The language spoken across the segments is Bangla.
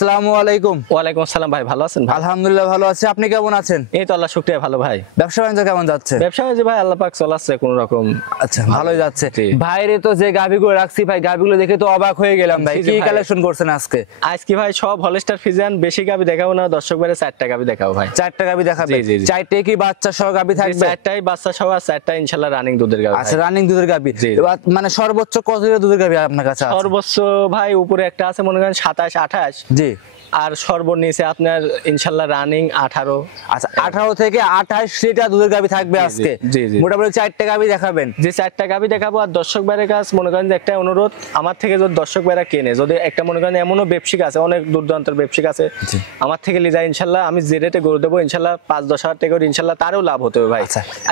আসসালামু আলাইকুম। ওয়ালাইকুম আসসালাম ভাই, ভালো আছেন ভাই? আলহামদুলিল্লাহ ভালো আছি, আপনি কেমন আছেন? এই তো আল্লাহ শুকরিয়া ভালো ভাই। ব্যবসা বাণিজ্য কেমন যাচ্ছে? ব্যবসা বাণিজ্য ভাই আল্লাহ পাক চলাচ্ছে কোন রকম। আচ্ছা ভালোই যাচ্ছে। ভাইরে তো যে গাভিগুলো রাখছি ভাই, গাভিগুলো দেখে তো অবাক হয়ে গেলাম ভাই। কি কালেকশন করছেন আজকে? আজকে ভাই সব হলস্টার ফ্রিজিয়ান, বেশি গাভি দেখাবো না, দর্শক ভাইরে 4টা গাভি দেখাবো ভাই। 4টা গাভি দেখাবে? 4টে কি বাচ্চা সহ গাভি থাকবে? 4টাই বাচ্চা সহ, 4টা ইনশাআল্লাহ রানিং দুধের গাভি। আচ্ছা রানিং দুধের গাভি। মানে সর্বোচ্চ কত লিটার দুধের গাভি আপনার কাছে আছে? সর্বোচ্চ ভাই উপরে একটা আছে মনে করেন 27 28। জি। আর সর্বনিচে আপনার ইনশাআল্লাহ রানিং 18। আচ্ছা 18 থেকে 28 লিটার দুধের গাভি থাকবে আজকে। জি জি। মোটামুটি 4টে গাভি দেখাবেন? যে 4টা গাভি দেখাবো। আর দর্শক ভাইয়ের কাছে মনে করেন যে একটা অনুরোধ, আমার থেকে যদি দর্শক ভাইরা কেনে, যদি একটা মনে করেন এমনও ব্যবসায়িক আছে, অনেক দূরদূরান্তের ব্যবসায়িক আছে, আমার থেকে লিজা ইনশাআল্লাহ আমি যে রেটে গরু দেবো ইনশাআল্লাহ 5-10 হাজার টাকা ইনশাআল্লাহ তারও লাভ হতে হবে ভাই।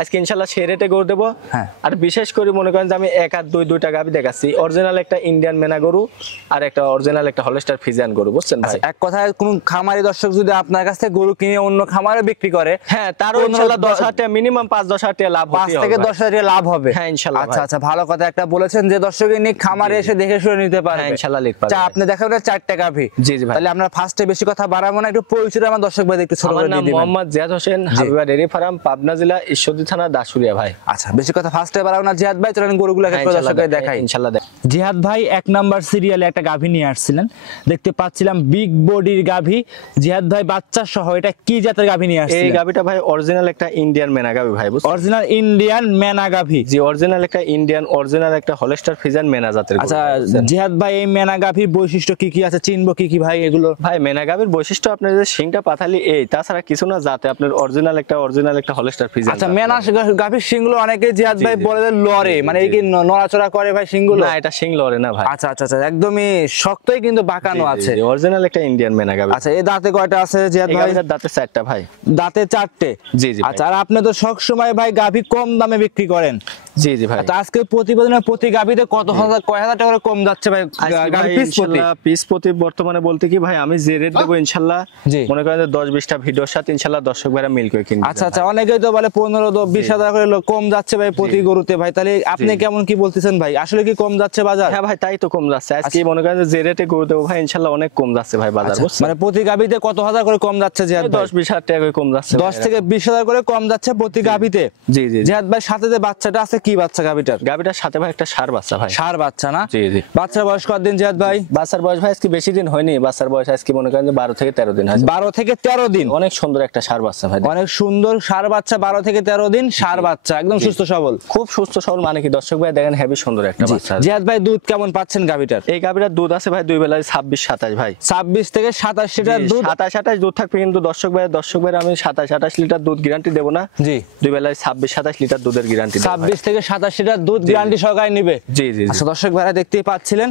আজকে ইনশাআল্লাহ সেই রেটে গরু দেবো। আর বিশেষ করে মনে করেন যে আমি 1 আর 2টা গাভি দেখাচ্ছি, অরিজিনাল একটা ইন্ডিয়ান মেনা গরু আর একটা অরিজিনাল একটা হলস্টার ফ্রিজিয়ান গরু, বুঝছেন ভাই? এক কথায় কোন খামারি দর্শক যদি আপনার কাছ থেকে গরু কিনে অন্য খামারে বিক্রি করে, হ্যাঁ তারও ইনশাআল্লাহ 10 হাজার টাকা মিনিমাম 5-10 হাজার টাকা লাভ হবে। 5 থেকে 10 হাজার টাকা লাভ হবে। হ্যাঁ ইনশাআল্লাহ। আচ্ছা আচ্ছা ভালো কথা একটা বলেছেন যে দর্শক ইনি খামারে এসে দেখে শুনে নিতে পারবে। হ্যাঁ ইনশাআল্লাহ লিখ পারবে। আচ্ছা আপনি দেখাবেন 4টা গাভি। জি জি ভাই। তাহলে আমরা ফার্স্টে বেশি কথা বাড়াবো না, একটু পরিচয় আমার দর্শক ভাইদের একটু ছোট করে দিয়ে দিবেন। আমার নাম মোহাম্মদ জিয়াদ হোসেন, হাবিবা ডেইরি ফার্ম, পাবনা জেলা, ঈশ্বরদী থানা, দাসুরিয়া ভাই। আচ্ছা বেশি কথা ফার্স্টে বাড়াবো না, জিয়াদ ভাই চলেন গরুগুলো একটু দর্শকদের দেখাই ইনশাআল্লাহ। জিহাদ ভাই 1 নাম্বার সিরিয়ালে একটা গাভী নিয়ে আসছিলেন, দেখতে পাচ্ছিলাম বিগ বডির গাভী। জিহাদ ভাই বাচ্চা সহ এটা কি জাতের গাভী নিয়ে আসছিলেন? এই গাভীটা ভাই অরিজিনাল একটা ইন্ডিয়ান মেনা গাভী ভাই, বুঝছেন? অরিজিনাল ইন্ডিয়ান মেনা গাভী। জি অরিজিনাল একটা ইন্ডিয়ান, অরিজিনাল একটা হলস্টার ফ্রিজিয়ান মেনা জাতের গরু। আচ্ছা জিহাদ ভাই এই মেনা গাভীর বৈশিষ্ট্য কি কি আছে, চিনবো কি কি ভাই এগুলো? ভাই মেনা গাভীর বৈশিষ্ট্য আপনার যে শিংটা পাথালি, এই তাছাড়া কিছু না, জাতে আপনার অরিজিনাল একটা হলস্টার ফ্রিজিয়ান। আচ্ছা মেনা গাভীর শিংগুলো অনেকে জিহাদ ভাই বলে যে লড়ে, মানে এই কি নড়াচড়া করে ভাই শিংগুলো? না এটা শিং লড়ে না ভাই। আচ্ছা আচ্ছা আচ্ছা একদমই শক্তই কিন্তু বাঁকানো আছে। অরিজিনাল একটা ইন্ডিয়ান মেনা গাভী। আচ্ছা এই দাঁতে কয়টা আছে জিহাদ ভাই? দাঁতে 4টা ভাই। দাঁতে 4টে? জি জি। আচ্ছা আর আপনি তো সব সময় ভাই গাভী কম দামে বিক্রি করেন। জি জি ভাই। তো আজকে প্রতিবেদনে প্রতি গাভীতে কয় হাজার টাকা করে কম যাচ্ছে ভাই গাভী পিস প্রতি? বর্তমানে বলতে কি ভাই আমি যে রেট দেবো ইনশাআল্লাহ মনে করেন যে 10-20টা ভিডিওর সাথে ইনশাআল্লাহ দর্শক ভাইরা মিল করে কিনবে। আচ্ছা আচ্ছা অনেকেই তো বলে 15-20 হাজার করে কম যাচ্ছে ভাই প্রতি গরুতে ভাই, তাহলে আপনি কেমন কি বলতেছেন ভাই? আসলে কি কম যাচ্ছে বাজার? হ্যাঁ ভাই তাই তো কম যাচ্ছে। আজকে মনে করেন যে রেটে গরু দেবো ভাই ইনশাআল্লাহ অনেক কম যাচ্ছে ভাই বাজার, বুঝছেন? মানে প্রতি গাভীতে কত হাজার করে কম যাচ্ছে জিহাদ ভাই? 10-20 হাজার টাকা করে কম যাচ্ছে। 10 থেকে 20 হাজার করে কম যাচ্ছে প্রতি গাভীতে। জি জি। জিহাদ ভাই সাথে যে বাচ্চাটা আছে কি বাচ্চা গাভীটার? গাভীটার সাথে ভাই একটা ষাঁড় বাচ্চা ভাই। ষাঁড় বাচ্চা না? জি জি। বাচ্চার বয়স কতদিন জিহাদ ভাই? বাচ্চার বয়স ভাই আজকে বেশি দিন হয়নি, বাচ্চার বয়স আজকে মনে করেন যে 12 থেকে 13 দিন হয়েছে। 12 থেকে 13 দিন? অনেক সুন্দর একটা ষাঁড় বাচ্চা ভাই, অনেক সুন্দর ষাঁড় বাচ্চা। 12 থেকে 13 দিন ষাঁড় বাচ্চা, একদম সুস্থ সবল, খুব সুস্থ সবল। মানে কি দর্শক ভাই দেখেন হেভি সুন্দর একটা বাচ্চা। জিহাদ ভাই দুধ কেমন পাচ্ছেন গাভীটার? এই গাভীটার দুধ আছে ভাই 2 বেলায় 26-27 ভাই। 26 থেকে 27 লিটার দুধ? 27-28 দুধ থাকবে, কিন্তু দর্শক ভাই আমি 27-28 লিটার দুধ গ্যারান্টি দেবো না। জি 2 বেলায় 26-27 লিটার দুধের গ্যারান্টি। 26 থেকে 27 লিটার দুধ গ্যারান্টি সহকারে নিবে? জি জি। আচ্ছা দর্শক ভাইরা দেখতেই পাচ্ছিলেন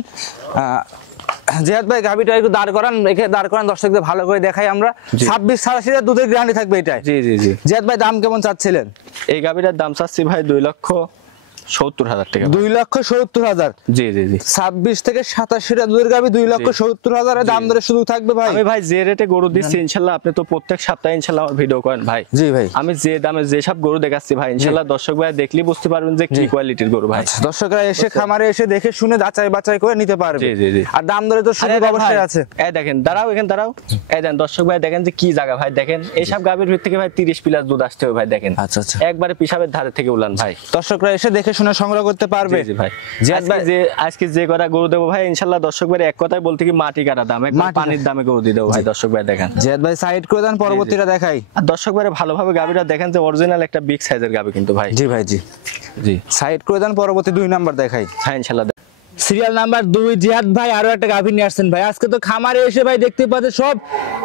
জিহাদ ভাই গাভীটা একটু দাঁড় করান, রেখে দাঁড় করান, দর্শকদের ভালো করে দেখাই আমরা। 26-27 লিটার দুধের গ্যারান্টি থাকবে এটা? জি জি জি। জিহাদ ভাই দাম কেমন চাচ্ছিলেন? এই গাভীটার দাম চাচ্ছি ভাই 2,70,000 টাকা। 2,70,000? জি জি জি। 26 থেকে 27 লিটার দুধের গাভী 2,70,000 এর দাম ধরে শুধু থাকবে ভাই? আমি ভাই যে রেটে গরু দিচ্ছি ইনশাআল্লাহ, আপনি তো প্রত্যেক সপ্তাহে ইনশাআল্লাহ আমার ভিডিও করেন ভাই। জি ভাই। আমি যে দামে যে সব গরু দেখাচ্ছি ভাই ইনশাআল্লাহ দর্শক ভাই দেখলেই বুঝতে পারবেন যে কি কোয়ালিটির গরু ভাই। দর্শকরা এসে খামারে এসে দেখে শুনে যাচাই বাছাই করে নিতে পারবে। জি জি জি। আর দাম ধরে তো সুযোগ অবশ্যই আছে। এই দেখেন দাঁড়াও, এখানে দাঁড়াও, এই দেন দর্শক ভাই দেখেন যে কি জায়গা ভাই, দেখেন এইসব গাভীর ভিতর থেকে ভাই 30 প্লাস দুধ আসতে হবে ভাই, দেখেন। আচ্ছা আচ্ছা একবারে পিশাবের ধারে থেকে উলান ভাই। দর্শকরা এসে দেখে শুনে সংগ্রহ করতে পারবে। জি ভাই। আজকে যে করা গরু দেবো ভাই ইনশাআল্লাহ দর্শক ভাই এক কথায় বলতে কি মাটি কাটা দাম, একবার পানির দামে গরু দিয়ে দেবো ভাই। দর্শক ভাই দেখেন জিহাদ ভাই সাইড করে দেন, পরবর্তীটা দেখাই। আর দর্শক ভাই ভালোভাবে গাভীটা দেখেন যে অরিজিনাল একটা বিগ সাইজের গাভী কিন্তু ভাই। জি ভাই জি জি। সাইড করে দেন, পরবর্তী 2 নাম্বার দেখাই। হ্যাঁ ইনশাআল্লাহ। সিরিয়াল নাম্বার 2 জিহাদ ভাই আরো একটা গাভী নিয়ে আসছেন ভাই। আজকে তো খামারে এসে ভাই দেখতে পাচ্ছেন সব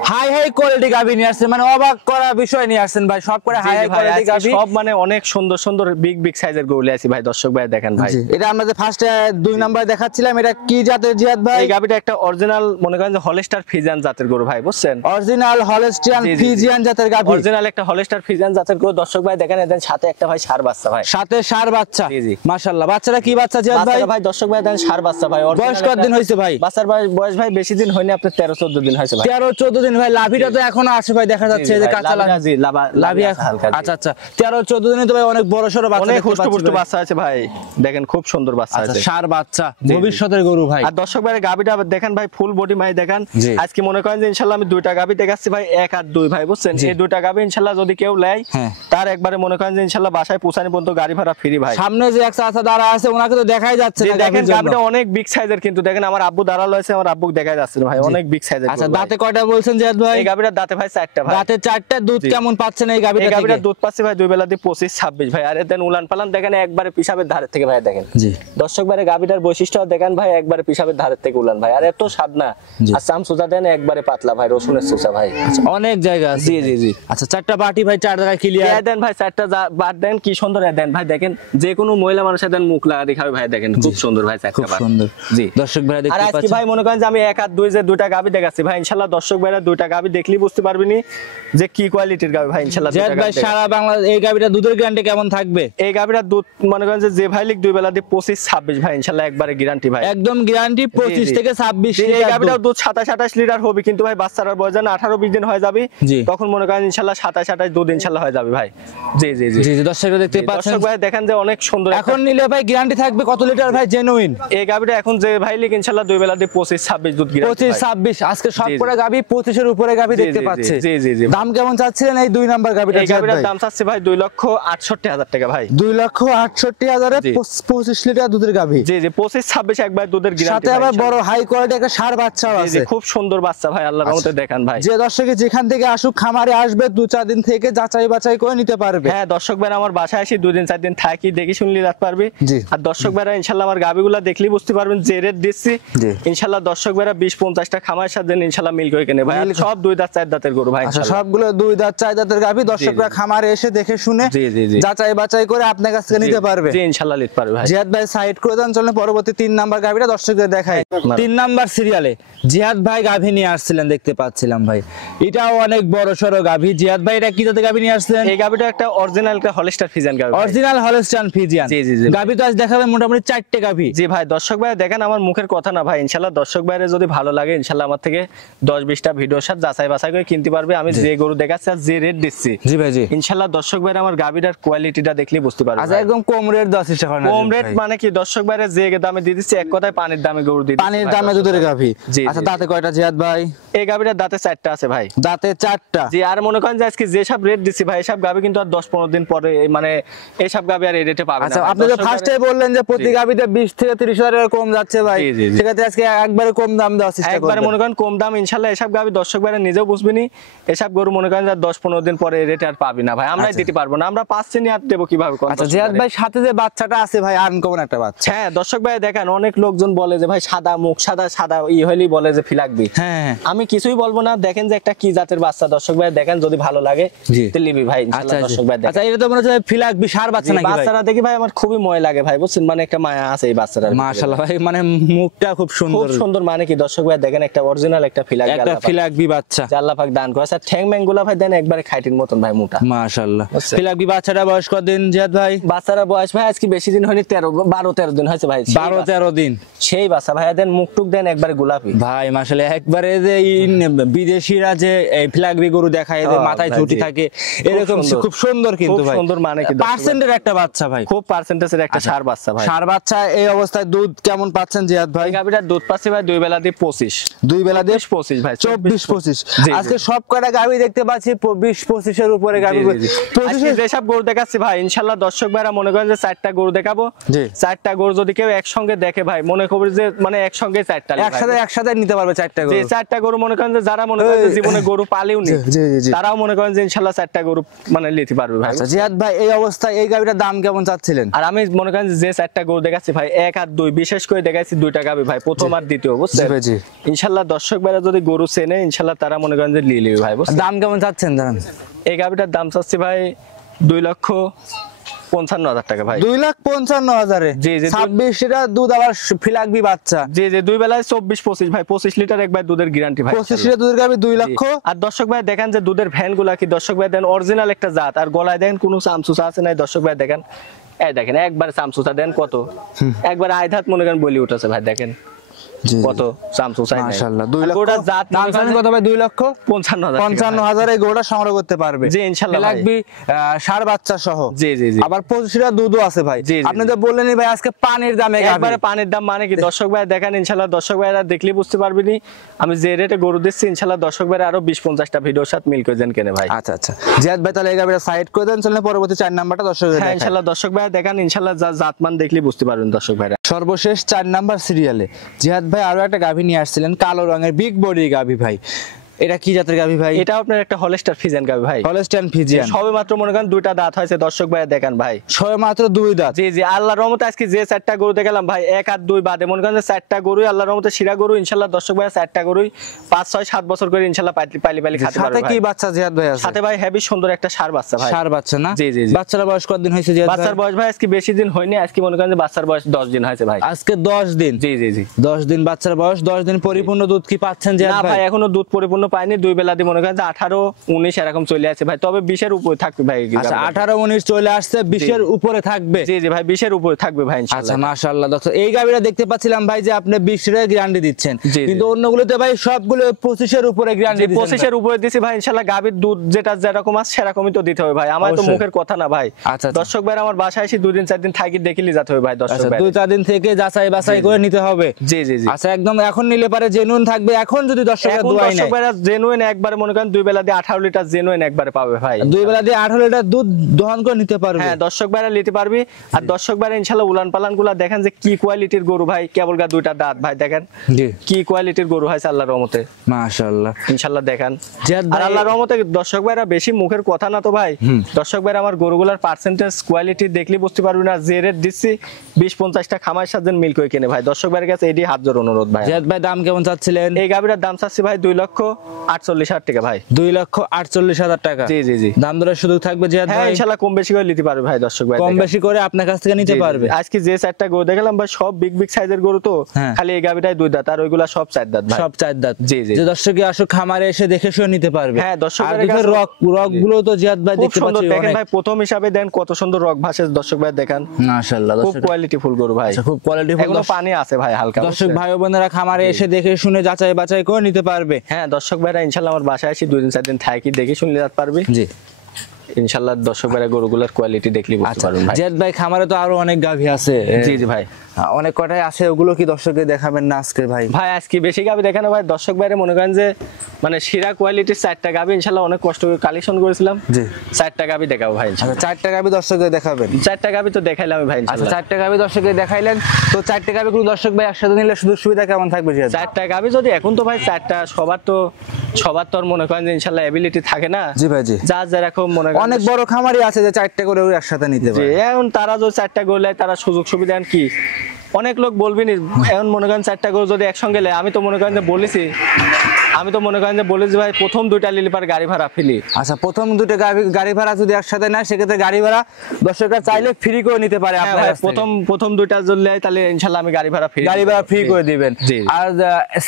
হাই কোয়ালিটি গাভী নিয়ে আসছেন, মানে অবাক করা বিষয় নিয়ে আসছেন ভাই। সব করে হাই কোয়ালিটি গাভী, সব মানে অনেক সুন্দর সুন্দর বিগ সাইজের গরু নিয়ে আসি ভাই। দর্শক ভাই দেখেন ভাই, এটা আমরা যে ফার্স্টে 2 নাম্বার দেখাচ্ছিলাম, এটা কি জাতের জিহাদ ভাই? এই গাভীটা একটা অরিজিনাল মনে করেন যে হলস্টার ফ্রিজিয়ান জাতের গরু ভাই, বুঝছেন? অরিজিনাল হলস্টিয়ান ফ্রিজিয়ান জাতের গাভী, অরিজিনাল একটা হলস্টার ফ্রিজিয়ান জাতের গরু। দর্শক ভাই দেখেন এদের সাথে একটা ভাই ষাঁড় বাচ্চা ভাই, সাথে ষাঁড় বাচ্চা। জি জি মাশাআল্লাহ। বাচ্চাটা কি বাচ্চা জিহাদ ভাই? ভাই দর্শক ভাই দেখেন সার বাচ্চা ভাই। বয়স কতদিন হয়েছে ভাই? বাচ্চার বয়স ভাই বেশি দিন হয়নি, আপনার 13-14 দিন হয়েছে ভাই। 13-14 দিন ভাই। লাভিটা তো এখনো আছে ভাই, দেখা যাচ্ছে যে কাঁচা লাভি। লাভি হালকা। আচ্ছা আচ্ছা, 13-14 দিনে তো ভাই অনেক বড় সরো বাচ্চা, অনেক হুষ্টপুষ্ট বাচ্চা আছে ভাই, দেখেন খুব সুন্দর বাচ্চা আছে। সার বাচ্চা, ভবিষ্যতের গরু ভাই। আর দর্শক ভাই গাবিটা দেখেন ভাই, ফুল বডি মাই দেখেন। আজকে মনে করেন যে ইনশাআল্লাহ আমি দুইটা গাবি দেখাচ্ছি ভাই, 1 আর 2 ভাই, বুঝছেন? এই দুইটা গাবি ইনশাআল্লাহ যদি কেউ নেয় তার একবারে মনে করেন যে ইনশাআল্লাহ বাসায় পৌঁছানি পর্যন্ত গাড়ি ভাড়া ফ্রি ভাই। সামনে যে এক চাচা দাঁড়া আছে ওনাকে তো দেখাই যাচ্ছে না, দেখেন গাবিটা অনেক বিগ সাইজের, কিন্তু দেখেন আমার আব্বু দাঁড়ালো আছে, আমার আব্বুকে দেখাই যাচ্ছে না ভাই, অনেক বিগ সাইজের। আচ্ছা, দাঁতে কয়টা বলছেন জিয়াদ ভাই? এই গাবিটার দাঁতে ভাই 4টা ভাই। দাঁতে 4টা। দুধ কেমন পাচ্ছেন এই গাবিটা থেকে? এই গাবিটার দুধ পাচ্ছি ভাই 2 বেলা দিয়ে 25-26 ভাই। আর দেন উলান পালান দেখেন একবারে পিশাবের ধারে থেকে ভাই, দেখেন জি দর্শক ভাই গাবিটার বৈশিষ্ট্য দেখেন ভাই, একবারে পিশাবের ধারে থেকে উলান ভাই। আর এত স্বাদ না, আর চাম সুজা দেন একবারে পাতলা ভাই, রসুনের সুজা ভাই। অনেক জায়গা আছে। জি জি জি। আচ্ছা, 4টা বাটি ভাই, 4 জায়গায় ক্লিয়ার দেন ভাই, 4টা বাট দেন, কি সুন্দর দেন ভাই। দেখেন যে কোনো মহিলা মানুষের দেন মুখ লাগা দেখাবে ভাই, দেখেন খুব সুন্দর ভাই 4টা বাট। সুন্দর। জি দর্শক ভাই দেখতে পাচ্ছেন। আর আজকে ভাই মনে করেন যে আমি 1 আর 2 যে দুইটা গাবি দেখাচ্ছি ভাই, ইনশাআল্লাহ দর্শক ভাইরা দুইটা গাবি দেখলেই বুঝতে পারবেনি যে কি কোয়ালিটির গাবি ভাই। ইনশাআল্লাহ জিয়াদ ভাই সারা বাংলাদেশ এই গাবিটা দুধের গ্যারান্টি কেমন থাকবে? এই গাবিটার দুধ মনে করেন যে ভাই লিখ 2 বেলা দিয়ে 25-26 ভাই, ইনশাআল্লাহ একবারে গ্যারান্টি ভাই, একদম গ্যারান্টি 25 থেকে 26 লিটার। এই গাবিটার দুধ 27-28 লিটার হবে, কিন্তু ভাই বাচ্চার বয়স জানা 18-20 দিন হয়ে যাবে, তখন মনে করেন ইনশাআল্লাহ 27-28 দুধ ইনশাআল্লাহ হয়ে যাবে ভাই। জি জি জি জি। দর্শকরা দেখতে পাচ্ছেন, দর্শক ভাই দেখেন যে অনেক সুন্দর। এখন নিলে ভাই গ্যারান্টি থাকবে কত লিটার ভাই জেনুইন? এই গাবিটা এখন যে ভাই লিখ ইনশাআল্লাহ 2 বেলা দিয়ে 25-26 দুধ গ্যারান্টি। 25-26 আজকে সব করে গাবি 25 এর উপরে গাবি দেখতে পাচ্ছে। জি জি জি। দাম কেমন চাচ্ছিলেন এই 2 নাম্বার গাবিটা? এই গাবিটার দাম চাচ্ছে ভাই 2,68,000 টাকা ভাই। 2,68,000 এ 25 লিটার দুধের গাবি। জি জি 25-26 একবার দুধের গ্যারান্টি। সাথে আবার বড় হাই কোয়ালিটি একটা ষাঁড় বাচ্চাও আছে। জি খুব সুন্দর বাচ্চা ভাই, আল্লাহর রহমতে দেখেন ভাই। যে দর্শকে যেখান থেকে আসুক খামারে আসবে 2-4 দিন থেকে যাচাই বাছাই করে নিতে পারবে। হ্যাঁ দর্শক ভাই আমার বাসায় আসি 2 দিন 4 দিন থাকি, দেখি শুনলি রাত পারবে। আর দর্শক ভাইরা ইনশাআল্লাহ আমার গাবিগুলা দেখলেই বুঝতে পারবেন যে রেট দিচ্ছি। ইনশাআল্লাহ দর্শক ভাইরা 20-50টা খামারের সাথে ইনশাআল্লাহ মিল করে কিনে ভাই। সব 2 দাঁত 4 দাঁতের গরু ভাই ইনশাআল্লাহ। সবগুলো 2 দাঁত 4 দাঁতের গাবি। দর্শকরা খামারে এসে দেখে শুনে যাচাই বাছাই করে আপনার কাছ থেকে নিতে পারবে। জি ইনশাআল্লাহ নিতে পারবে ভাই। জিয়াদ ভাই সাইড করে দেন, চলেন পরবর্তী 3 নাম্বার গাবিটা দর্শকদের দেখাই। 3 নাম্বার সিরিয়ালে জিয়াদ ভাই গাভী নিয়ে আসছিলেন, দেখতে পাচ্ছিলাম ভাই। এটাও অনেক বড় সরো গাভী। জিয়াদ ভাই এটা কি জাতের গাভী নিয়ে আসছেন? এই গাভীটা একটা অরিজিনাল একটা হলস্টার ফ্রিজিয়ান গাভী। Original Holstein Friesian. জি জি জি। গাভী তো আজ দেখাবেন মোটামুটি 4টে গাভী। জি ভাই দর্শক ভাই দেখেন আমার মুখের কথা না ভাই, ইনশাআল্লাহ দর্শক ভাইরে যদি ভালো লাগে ইনশাআল্লাহ আমার থেকে 10-20টা ভিডিওর সাথে যাচাই বাছাই করে কিনতে পারবে। আমি যে গরু দেখাচ্ছি আর যে রেট দিচ্ছি, জি ভাই জি, ইনশাআল্লাহ দর্শক ভাইরা আমার গাভীটার কোয়ালিটিটা দেখলেই বুঝতে পারবে। আচ্ছা, একদম কম রেট দেওয়ার চেষ্টা করেন। কম রেট মানে কি দর্শক ভাইরা যে দামে দিয়ে দিচ্ছি, এক কথায় পানির দামে গরু দিয়ে দিচ্ছি। পানির দামে দুধের গাভী। আচ্ছা, দাঁতে কয়টা জিয়াদ ভাই? এই গাভীটার দাঁতে 4টা আছে ভাই। দাঁতে 4টা। জি। আর মনে করেন যে আজকে যে সব রেট দিচ্ছি ভাই, সব গাভী কিন্তু আর 10-15 দিন পরে মানে এই সব গাভী আর এই রেটে পাবে না। আচ্ছা, আপনি যে ফার্স্টে বললেন যে প্রতি গাভীতে 20 থেকে 30 হাজার কম যাচ্ছে ভাই, সেক্ষেত্রে আজকে একবারে কম দাম দেওয়ার চেষ্টা করবেন। একবারে মনে করেন কম দাম ইনশাআল্লাহ। এসব গাভী দর্শক ভাইরা নিজেও বুঝবেনি, এসব গরু মনে করেন যে 10-15 দিন পরে এই রেটে আর পাবি না ভাই, আমরাই দিতে পারবো না। আমরা পাচ্ছি না আর দেবো কিভাবে? আচ্ছা জিয়াদ ভাই, সাথে যে বাচ্চাটা আছে ভাই আনকমন একটা বাচ্চা। হ্যাঁ দর্শক ভাই দেখেন অনেক লোকজন বলে যে ভাই সাদা মুখ, সাদা সাদা হইলেই বলে যে ফিলাকবি। হ্যাঁ, আমি কিছুই বলবো না। দেখেন যে একটা কি জাতের বাচ্চা দর্শক ভাই, দেখেন যদি ভালো লাগে তো নিবি ভাই ইনশাআল্লাহ দর্শক ভাই। আচ্ছা, এটা তো মনে হচ্ছে ফিলাকবি ষাঁড় বাচ্চা নাকি ভাই? বাচ্চারা দেখি ভাই আমার খুবই ময় লাগে ভাই, বুঝছেন? মানে একটা মায়া আছে এই বাচ্চাটার। মাশাআল্লাহ ভাই, মানে মুখটা খুব সুন্দর, খুব সুন্দর। মানে কি দর্শক ভাই দেখেন একটা অরিজিনাল একটা ফিলাকবি বাচ্চা আল্লাহ পাক দান করেছে। ঠ্যাং ম্যাংগুলা ভাই দেন একবারে খাইটির মতন ভাই মোটা। মাশাআল্লাহ। ফিলাকবি বাচ্চাটা বয়স কতদিন জিয়াদ ভাই? বাচ্চারা বয়স ভাই আজকে বেশি দিন হয়নি, 12-13 দিন হয়েছে ভাই। 12-13 দিন। সেই বাচ্চা ভাই দেন মুখ টুক দেন একবারে গোলাপি ভাই। মাশাআল্লাহ, একবারে যে বিদেশিরা যে এই ফিলাকবি গরু দেখায় এদের মাথায় ছুটি থাকে এরকম খুব সুন্দর, কিন্তু ভাই সুন্দর। মানে কি পার্সেন্টের একটা বাচ্চা ভাই, খুব পার্সেন্টেজের একটা ষাঁড় বাচ্চা ভাই। ষাঁড় বাচ্চা এই অবস্থায় দুধ কেমন পাচ্ছেন জিয়াদ ভাই? গাভীটার দুধ পাচ্ছি ভাই 2 বেলা দিয়ে 25। 2 বেলা দিয়ে 25 ভাই, 24-25। আজকে সব কটা গাভী দেখতে পাচ্ছি 20-25 এর উপরে গাভী। 25 যেসব গরু দেখাচ্ছি ভাই ইনশাআল্লাহ দর্শক ভাইরা মনে করেন যে 4টা গরু দেখাবো। 4টা গরু যদি কেউ একসঙ্গে দেখে ভাই মনে করবে যে মানে একসঙ্গে 4টা একসাথে নিতে পারবে 4টা গরু। 4টা গরু মনে করেন যে যারা মনে করেন যে জীবনে গরু পালেও নি, তারাও মনে করেন যে ইনশাআল্লাহ 4টা গরু মানে নিতে পারবে ভাই। আচ্ছা জিয়াদ ভাই, এই অবস্থায় এই গাভীটার দাম কেমন চাচ্ছিলেন? আর আমি মনে করেন যে 4টা গরু দেখাচ্ছি ভাই, 1 আর 2 বিশেষ করে দেখাচ্ছি 2টা গাভী ভাই, প্রথম আর দ্বিতীয়, বুঝছেন? ইনশাআল্লাহ দর্শক ভাইরা যদি গরু চেনে ইনশাআল্লাহ তারা মনে করেন যে লিয়ে নেবে ভাই, বুঝছেন? দাম কেমন চাচ্ছেন জানেন? এই গাভীটার দাম চাচ্ছি ভাই 2,55,000 টাকা ভাই। 2,55,000 এ? জি জি। 26 লিটার দুধ, আবার ফিলাকবি বাচ্চা। জি জি। 2 বেলায় 24-25 ভাই, 25 লিটার একবার দুধের গ্যারান্টি ভাই। 25 লিটার দুধের গাভী 2 লক্ষ। আর দর্শক ভাই দেখেন যে দুধের ভ্যান গুলা কি দর্শক ভাই দেন অরিজিনাল একটা জাত, আর গলায় দেখেন কোনো চামচুচা আছে নাই দর্শক ভাই দেখেন এই দেখেন একবার চামচুচা দেন কত, একবার আইধাত মনে করেন বলি উঠেছে ভাই, দেখেন কত চামচুচা। মাশাআল্লাহ 2 লক্ষ গোটা জাত দাম জানেন কত ভাই? 2 লক্ষ 55,000 এই গোটা সংগ্রহ করতে পারবে। জি ইনশাআল্লাহ ভাই। লাগবে ষাঁড় বাচ্চা সহ। জি জি জি। আবার 25 লিটার দুধও আছে ভাই। জি, জি, আপনি তো বললেনই ভাই আজকে পানির দামে গাভী। একবারে পানির দাম মানে কি দর্শক ভাই দেখেন, ইনশাআল্লাহ দর্শক ভাইরা দেখলেই বুঝতে পারবেনি আমি যে রেটে গরু দিচ্ছি, ইনশাআল্লাহ দর্শক ভাইরা আরো 20-50টা ভিডিওর সাথে মিল করে দেন কেনে ভাই। আচ্ছা আচ্ছা জিয়াদ ভাই তাহলে এই গাভীটা সাইড করে দেন, চলেন পরবর্তী 4 নাম্বারটা দর্শকদের হ্যাঁ দেখাই। ইনশাআল্লাহ দর্শক ভাইরা দেখেন, ইনশাআল্লাহ জাতমান দেখলেই বুঝতে পারবেন দর্শক ভাইরা। সর্বশেষ 4 নাম্বার সিরিয়ালে জিহাদ ভাই আরো একটা গাভী নিয়ে আসছিলেন, কালো রঙের বিগ বডি গাভী ভাই। এটা কি জাতের গাভী ভাই? এটা আপনার একটা হলস্টার ফিজিয়ান গাভী ভাই। Holstein Friesian. সবে মাত্র মনে করেন 2টা দাঁত হয়েছে দর্শক ভাইরা দেখেন ভাই। সবে মাত্র 2 দাঁত। জি জি আল্লাহর রহমতে আজকে যে 4টা গরু দেখালাম ভাই, 1 আর 2 বাদে মনে করেন 4টা গরুই আল্লাহর রহমতে শিরা গরু, ইনশাআল্লাহ দর্শক ভাইরা 4টা গরুই 5, 6, 7 বছর করে ইনশাআল্লাহ পালি খাতে পারবে সাথে ভাই। কি বাচ্চা জিহাদ ভাই আছে? সাথে ভাই হেভি সুন্দর একটা ষাঁড় বাচ্চা ভাই। ষাঁড় বাচ্চা না? জি জি জি। বাচ্চার বয়স কতদিন হয়েছে জিহাদ ভাই? বাচ্চার বয়স ভাই আজকে বেশি দিন হয়নি, আজকে মনে করেন যে বাচ্চার বয়স 10 দিন হয়েছে ভাই। আজকে 10 দিন। জি জি জি। 10 দিন বাচ্চার বয়স, 10 দিন পরিপূর্ণ দুধ কি পাচ্ছেন জিহাদ না ভাই? ভাই এখনো দুধ পরিপূর্ণ পাইনি, 2 বেলা দিয়ে মনে করেন যে 18, 19 এরকম চলে আছে ভাই, তবে 20 এর উপরে থাকবে ভাই। আচ্ছা 18, 19 চলে আসছে, 20 এর উপরে থাকবে। জি জি ভাই 20 এর উপরে থাকবে ভাই আচ্ছা ইনশাআল্লাহ। মাশাআল্লাহ দর্শক এই গাভীটা দেখতে পাচ্ছিলাম ভাই যে আপনি 20 এর গ্যারান্টি দিচ্ছেন, জি, জি। কিন্তু অন্যগুলোতে ভাই সবগুলো 25 এর উপরে গ্যারান্টি দিচ্ছেন। 25 এর উপরে দিছি ভাই ইনশাআল্লাহ। গাভীর দুধ যেটা যেরকম আছে সেরকমই তো দিতে হবে ভাই, আমার তো অবশ্যই। মুখের কথা না ভাই। আচ্ছা, আচ্ছা। দর্শক ভাই আমার বাসায় এসে 2 দিন 4 দিন থাকি দেখিলি যেতে হবে ভাই দর্শক আচ্ছা ভাই। 2-4 দিন থেকে যাচাই বাছাই করে নিতে হবে। জি জি জি। আচ্ছা একদম এখন নিলে পারে জেনুইন থাকবে, এখন যদি দর্শকরা এখন দুয়াই দর্শক নেয় ভাইরা জেনুইন একবারে মনে করেন 2 বেলা দিয়ে 18 লিটার জেনুইন একবারে পাবে ভাই। 2 বেলা দিয়ে 18 লিটার দুধ দহন করে নিতে পারবে। হ্যাঁ দর্শক ভাইরা নিতে পারবি। আর দর্শক ভাইরা ইনশাআল্লাহ উলান পালান গুলা দেখেন যে কি কোয়ালিটির গরু ভাই, কেবল গা 2টা দাঁত ভাই দেখেন জি কি কোয়ালিটির গরু হয়েছে আল্লাহর রহমতে মাশাআল্লাহ। ইনশাআল্লাহ দেখেন। জিহাদ আর ভাই আল্লাহর রহমতে দর্শক ভাইরা বেশি মুখের কথা না তো ভাই, দর্শক ভাইরা আমার গরুগুলার পার্সেন্টেজ কোয়ালিটি দেখলে বুঝতে পারবি না, যে রেট দিচ্ছি 20-50টা খামার সাথে মিল করে কিনে ভাই দর্শক ভাইয়ের কাছে এটি হাত জোর অনুরোধ ভাই। জিহাদ ভাই দাম কেমন চাচ্ছিলেন? এই গাভীটার দাম চাচ্ছি ভাই 2,48,000 টাকা ভাই। 2,48,000 টাকা। জি জি জি। দাম দরের সুযোগ থাকবে জিহাদ হ্যাঁ ভাই? ইনশাআল্লাহ কম বেশি করে নিতে পারবে ভাই দর্শক ভাই। কম বেশি করে আপনার কাছ থেকে নিতে পারবে। আজকে যে 4টা গরু দেখলাম ভাই সব বিগ বিগ সাইজের গরু তো, হ্যাঁ। খালি এই গাভীটাই 2 দাঁত আর ওইগুলা সব 4 দাঁত ভাই। সব 4 দাঁত। জি জি। যে দর্শকই আসুক খামারে এসে দেখে শুনে নিতে পারবে। হ্যাঁ দর্শক আর ভাইয়ের দুধের রক গুলো তো জিহাদ ভাই খুব দেখতে সুন্দর পাচ্ছি দেখেন অনেক। ভাই, প্রথম হিসাবে দেন কত সুন্দর রক ভাসে দর্শক ভাই দেখেন। মাশাআল্লাহ খুব দর্শক। কোয়ালিটি ফুল গরু ভাই। আচ্ছা খুব কোয়ালিটিফুল। এগুলো পানি আছে ভাই হালকা। দর্শক ভাই ও বোনেরা খামারে এসে দেখে শুনে যাচাই বাছাই করে নিতে পারবে। হ্যাঁ দর্শক ভাইরা ইনশাআল্লাহ আমার বাসায় এসে 2 দিন 4 দিন থাকি দেখে শুনলে যেতে পারবে। জি ইনশাআল্লাহ দর্শক ভাইরা গরুগুলোর কোয়ালিটি দেখলে বুঝতে আচ্ছা পারবেন ভাই। জিহাদ ভাই খামারে তো আরো অনেক গাভী আছে। জি জি ভাই। অনেক কটাই আছে, ওগুলো কি দর্শককে দেখাবেন না আজকে ভাই? ভাই আজকে বেশি গাবি দেখানো ভাই দর্শক বাইরে মনে করেন যে মানে শিরা কোয়ালিটির 4টা গাবি ইনশাআল্লাহ অনেক কষ্ট করে কালেকশন করেছিলাম। জি 4টা গাবি দেখাবো ভাই আচ্ছা ইনশাআল্লাহ। 4টা গাভী দর্শককে দেখাবেন? 4টা গাবি তো দেখাইলাম ভাই আচ্ছা ইনশাআল্লাহ। 4টা গাভী দর্শককে দেখাইলেন, তো 4টা গাভী গুলো দর্শক ভাই একসাথে নিলে সুযোগ সুবিধা কেমন থাকবে জিহাদ? 4টা গাবি যদি এখন তো ভাই 4টা সবার তো আর মনে করেন যে ইনশাআল্লাহ এবিলিটি থাকে না। জি ভাই জি। যার যেরকম মনে করেন অনেক বড় খামারি আছে যে 4টা করে একসাথে নিতে যে পারে। এখন তারা যদি 4টা গরু নেয় তারা সুযোগ সুবিধা দেন কি, অনেক লোক বলবি নি এখন মনে করেন 4টা গরু যদি একসঙ্গে নেয়, আমি তো মনে করেন যে বলেছি ভাই প্রথম 2টা নিলে পার গাড়ি ভাড়া ফ্রি। আচ্ছা প্রথম 2টা গাড়ি ভাড়া যদি একসাথে নেয় সেক্ষেত্রে গাড়ি ভাড়া দর্শকরা চাইলে ফ্রি করে নিতে পারে হ্যাঁ আপনার ভাই কাছ থেকে। প্রথম 2টা যদি নেয় তাহলে ইনশাআল্লাহ আমি গাড়ি ভাড়া ফ্রি করে দিবেন। জি। আর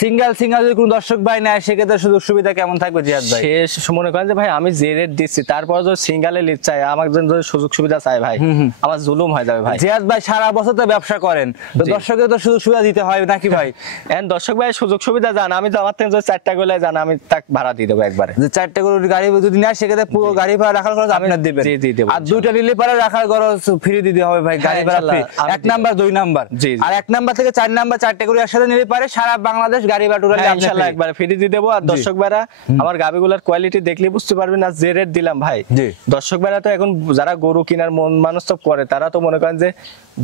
সিঙ্গেল যদি কোনো দর্শক ভাই নেয় সেক্ষেত্রে সুযোগ সুবিধা কেমন থাকবে জিহাদ ভাই? শেষ মনে করেন যে ভাই আমি যে রেট দিচ্ছি তারপর যদি সিঙ্গেলে লিড চাই, আমার জন্য যদি সুযোগ সুবিধা চাই ভাই আমার জুলুম হয়ে যাবে ভাই। জিহাদ ভাই সারা বছর তো ব্যবসা করেন, তো দর্শকের তো সুযোগ সুবিধা দিতে হয় নাকি ভাই? এখন দর্শক ভাই সুযোগ সুবিধা জান, আমি তো আমার থেকে যদি 4টা গেলে জান আমি তাকে ভাড়া দিয়ে দেবো একবারে। যে 4টা করে গাড়ি যদি নেয় সেক্ষেত্রে পুরো গাড়ি ভাড়া রাখার খরচ আপনার দিবেন। জি জি দেব। আর 2টা নিলে পরে রাখার খরচ ফ্রি দিতে হবে ভাই, গাড়ি ভাড়া ফ্রি। ইনশাআল্লাহ, 1 নাম্বার 2 নাম্বার। জি, জি। আর 1 নাম্বার থেকে 4 নাম্বার 4টা করে একসাথে নিলে পারে সারা বাংলাদেশ গাড়ি ভাড়া টোটালি আপনি ইনশাআল্লাহ একবারে ফ্রি দিয়ে দেবো। আর দর্শক ভাইরা আমার গাবিগুলোর কোয়ালিটি দেখলে বুঝতে পারবেন না যে রেট দিলাম ভাই। জি। দর্শক ভাইরা তো এখন যারা গরু কেনার মন মানুষ তো করে তারা তো মনে করেন যে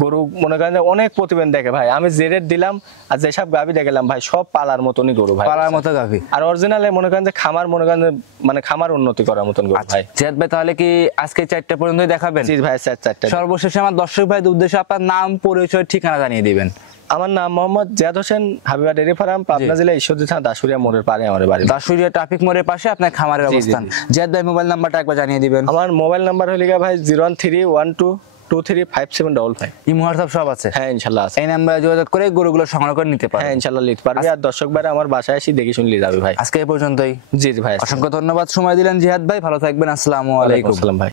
গরু মনে করেন যে অনেক প্রতিবেদন দেখে ভাই, আমি যে রেট দিলাম আর যেসব গাবি দেখালাম ভাই সব পালার মতনই গরু ভাই, পালার মতো গাভী। আর অরিজিনালে মনে করেন যে খামার মনে করেন যে মানে খামার উন্নতি করার মতন গরু ভাই। জিহাদ ভাই তাহলে কি আজকে 4টা পর্যন্তই দেখাবেন? জি ভাই 4টা। সর্বশেষে আমার দর্শক ভাইদের উদ্দেশ্যে আপনার নাম পরিচয় ঠিকানা জানিয়ে দিবেন। আমার নাম মোহাম্মদ জিয়াদ হোসেন, হাবিবা ডেইরি ফার্ম, পাবনা জেলা ঈশ্বরদী থানা দাসুরিয়া মোড়ের পারে আমার বাড়ি। দাসুরিয়া ট্রাফিক মোড়ের পাশে আপনার খামারের অবস্থান। জিহাদ ভাই মোবাইল নাম্বারটা একবার জানিয়ে দিবেন। আমার মোবাইল নাম্বার হলো ভাই 01312235755। ইমো হোয়াটসঅ্যাপ সব আছে? হ্যাঁ ইনশাআল্লাহ আছে। এই নাম্বারে যোগাযোগ করে গরুগুলো সংগ্রহ করে নিতে পারবেন। হ্যাঁ ইনশাআল্লাহ নিতে পারবে। আর দর্শক ভাইরা আমার বাসায় এসে দেখে শুনলে যাবে ভাই। আজকে এই পর্যন্তই। জি জি ভাই, অসংখ্য ধন্যবাদ সময় দিলেন জিহাদ ভাই, ভালো থাকবেন। আসসালামু আলাইকুম। আসসালাম ভাই।